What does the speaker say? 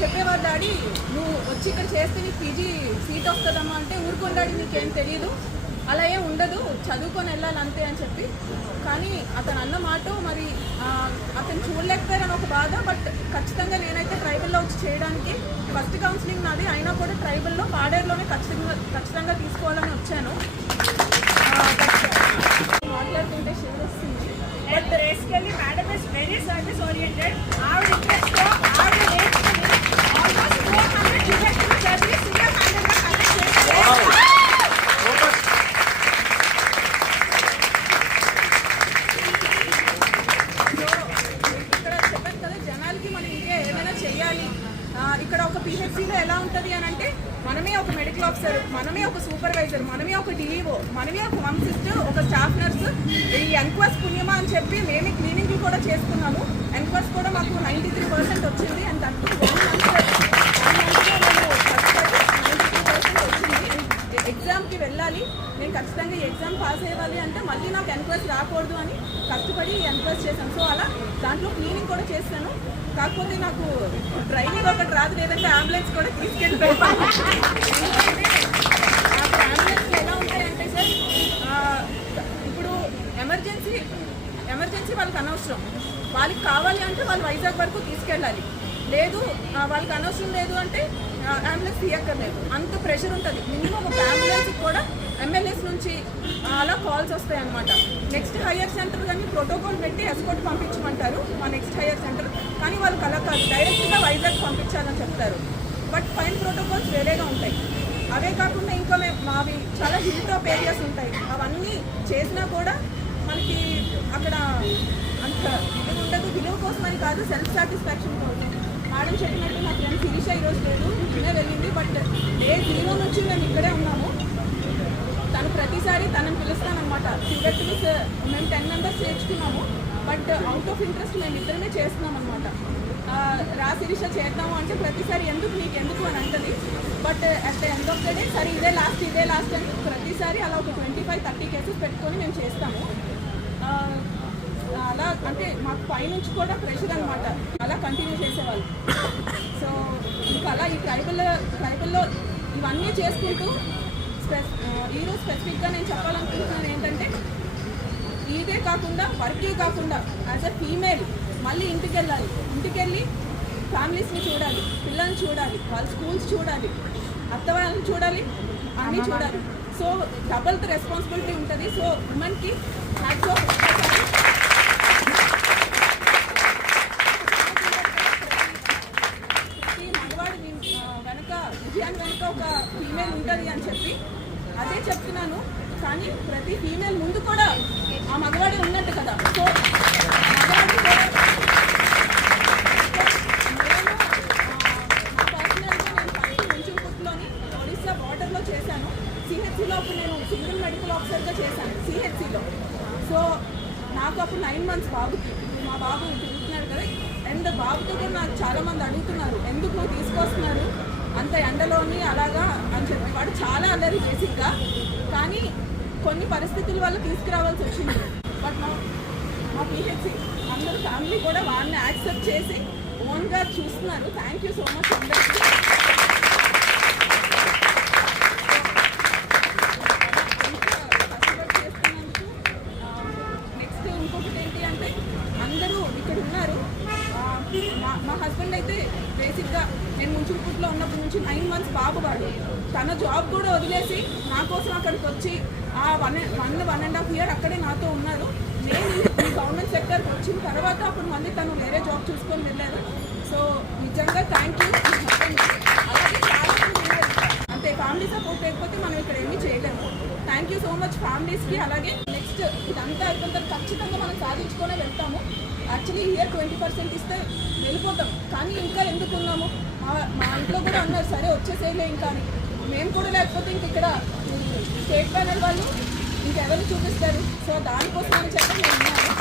చెప్పేవారు డాడీ నువ్వు వచ్చి ఇక్కడ చేస్తే నీకు పీజీ సీట్ వస్తుందమ్మా అంటే ఊరుకోండి డాడీ నీకేం తెలియదు, అలా ఏం ఉండదు, చదువుకొని వెళ్ళాలి అంతే అని చెప్పి. కానీ అతను అన్న మాట మరి అతను చూడలేకపోయారని ఒక బాధ. బట్ ఖచ్చితంగా నేనైతే ట్రైబల్లో వచ్చి చేయడానికి ఫస్ట్ కౌన్సిలింగ్ నాది అయినా కూడా ట్రైబల్లో పాడేరులోనే ఖచ్చితంగా తీసుకోవాలని వచ్చాను. మాట్లాడుతుంటే షేర్ వస్తుంది. But basically madam is very service oriented. ఆవిడ ఇంట్రెస్ట్తో ఆవిడ నేర్చుకుని ఆల్మోస్ట్ 400 డిజెక్షన్ చదివి సీఎం హ్యాండల్గా కనెక్ట్ చేసి ఇక్కడ ఒక పిహెచ్సిలో ఎలా ఉంటుంది అని అంటే మనమే ఒక మెడికల్ ఆఫీసర్, మనమే ఒక సూపర్వైజర్, మనమే ఒక డిఈఓ, మనమే ఒక ఫార్మసిస్ట్, ఒక స్టాఫ్ నర్సు. ఈ ఎన్క్వెస్ట్ పుణ్యమా అని చెప్పి మేమే క్లీనింగ్లు కూడా చేసుకున్నాము. ఎన్క్వెస్ట్ కూడా మాకు 93% వచ్చింది. అండ్ దట్ 1 మంత్లో మేము కష్టపడి 93% వచ్చింది. ఎగ్జామ్కి వెళ్ళాలి, నేను ఖచ్చితంగా ఈ ఎగ్జామ్ పాస్ అయ్యాలి అంటే మళ్ళీ నాకు ఎన్క్వెస్ట్ రాకూడదు అని కష్టపడి ఎన్క్వెస్ట్ చేశాను. సో అలా దాంట్లో క్లీనింగ్ కూడా చేశాను. కాకపోతే నాకు డ్రైవింగ్ ఒకటి రాదు, లేదంటే అంబులెన్స్ కూడా తీసుకెళ్ళిపోయాను. ఎందుకంటే నాకు అంబులెన్స్ ఎలా ఉంటాయంటే సార్, ఇప్పుడు ఎమర్జెన్సీ వాళ్ళకి అనవసరం, వాళ్ళకి కావాలి అంటే వాళ్ళు వైజాగ్ వరకు తీసుకెళ్ళాలి, లేదు వాళ్ళకి అనవసరం లేదు అంటే అంబులెన్స్ తీయక్కర్లేదు. అంత ప్రెషర్ ఉంటుంది. మినిమం ఒక అంబులెన్స్కి కూడా ఎమ్మెల్యేస్ నుంచి అలా కాల్స్ వస్తాయి అన్నమాట. నెక్స్ట్ హయ్యర్ సెంటర్ కానీ ప్రోటోకాల్ పెట్టి ఎస్కోర్ట్ పంపించమంటారు మా నెక్స్ట్ హయ్యర్ సెంటర్. కానీ వాళ్ళకి అలా కాదు, డైరెక్ట్గా వైజాగ్ పంపించాలని చెప్తారు. బట్ ఫైన్ ప్రోటోకాల్స్ వేరేగా ఉంటాయి. అవే కాకుండా ఇంకా మావి చాలా హిల్ టాప్ ఏరియాస్ ఉంటాయి. అవన్నీ చేసినా కూడా మనకి అక్కడ అంత ఇది ఉండదు. విలువ కోసం అని కాదు, సెల్ఫ్ సాటిస్ఫాక్షన్ కోసం. మేడం చెప్పినట్టు నా ఫ్రెండ్ శిరీష ఈరోజు లేదు, నిన్నే వెళ్ళింది. బట్ డే 0 నుంచి మేము ఇక్కడే ఉన్నాము. తను ప్రతిసారి తనని పిలుస్తానమాట. సిగరెట్స్ మేము 10 మెంబర్స్ చేర్చుకున్నాము. బట్ అవుట్ ఆఫ్ ఇంట్రెస్ట్ మేము ఇద్దరమే చేస్తున్నాం అనమాట. రా శిరీష చేద్దాము అంటే ప్రతిసారి ఎందుకు నీకు ఎందుకు అని అంటది. But at the end of the day సరే ఇదే లాస్ట్ అని ప్రతిసారి అలా ఒక 25-30 కేసెస్ పెట్టుకొని మేము చేస్తాము. అలా అంటే మాకు పైనుంచి కూడా ప్రెషర్ అనమాట, అలా కంటిన్యూ చేసేవాళ్ళు. సో ఇంకా అలా ఈ ట్రైబల్లో ఇవన్నీ చేసుకుంటూ ఈరోజు స్పెసిఫిక్గా నేను చెప్పాలనుకుంటున్నాను ఏంటంటే, ఇదే కాకుండా వర్కే కాకుండా యాజ్ అ ఫీమేల్ మళ్ళీ ఇంటికి వెళ్ళి ఫ్యామిలీస్ని చూడాలి, పిల్లల్ని చూడాలి, వాళ్ళ స్కూల్స్ చూడాలి, అత్త వాళ్ళని చూడాలి, అన్నీ చూడాలి. సో డబుల్ రెస్పాన్సిబిలిటీ ఉంటుంది. సో ఉమెన్కి హ్యాట్స్ ఆఫ్. విజయాన్ని వెనుక ఒక ఫీమేల్ ఉంటుంది అని చెప్పి అదే చెప్తున్నాను. కానీ ప్రతి ఫీమేల్ ముందు కూడా ఆ మగవాడి ఉన్నట్టు కదా. సో మగవాడి కూడా నా పర్సనల్గా నేను ఫస్ట్ ముంచుపుట్లోని ఒడిశా బార్డర్లో చేశాను. సిహెచ్సిలో అప్పుడు నేను సింగిల్ మెడికల్ ఆఫీసర్గా చేశాను సిహెచ్సిలో. సో నాకు అప్పుడు 9 months బాబుకి, మా బాబు తిరుగుతున్నాడు కదా. అండ్ బాబుతో కూడా నాకు చాలామంది అడుగుతున్నారు ఎందుకు నువ్వు తీసుకొస్తున్నారు అంత ఎండలోని అలాగా అని చెప్పి. వాడు చాలా అల్లరి బేసిక్గా, కానీ కొన్ని పరిస్థితుల వల్ల తీసుకురావాల్సి వచ్చింది. బట్ మా పిహెచ్సి అందరూ ఫ్యామిలీ కూడా వాడిని యాక్సెప్ట్ చేసి ఓన్గా చూస్తున్నారు. థ్యాంక్ యూ సో మచ్ అందరికీ. కష్టపడి చేస్తున్నందుకు. నెక్స్ట్ ఇంకొకటి ఏంటి అంటే అందరూ ఇక్కడ ఉన్నారు. మా హస్బెండ్ అయితే బేసిక్గా నేను ముంచుపుట్లో ఉన్నప్పటి నుంచి 9 months బాబు వాడు. తన జాబ్ కూడా వదిలేసి నా కోసం అక్కడికి వచ్చి ఆ 1.5 years అక్కడే నాతో ఉన్నారు. నేను ఈ గవర్నమెంట్ సెక్టర్కి వచ్చిన తర్వాత అప్పుడు మళ్ళీ తను వేరే జాబ్ చూసుకొని వెళ్ళారు. సో నిజంగా థ్యాంక్ యూ. అలాగే చాలా అంతే, ఫ్యామిలీ సపోర్ట్ లేకపోతే మనం ఇక్కడ ఏమీ చేయలేము. థ్యాంక్ యూ సో మచ్ ఫ్యామిలీస్కి. అలాగే నెక్స్ట్ ఇదంతా అయిపోతే ఖచ్చితంగా మనం సాధించుకొనే వెళ్తాము. యాక్చువల్లీ ఇయర్ 20% ఇస్తే వెళ్ళిపోతాం, కానీ ఇంకా ఎందుకు ఉన్నాము. మా ఇంట్లో కూడా అన్నారు సరే వచ్చేసేలే ఇంకా అని. మేము కూడా లేకపోతే ఇంక ఇక్కడ స్టేట్ ప్యానల్ వాళ్ళు ఇంకెవరు చూపిస్తారు. సో దానికోసం అని చెప్పి నేను ఉన్నాను.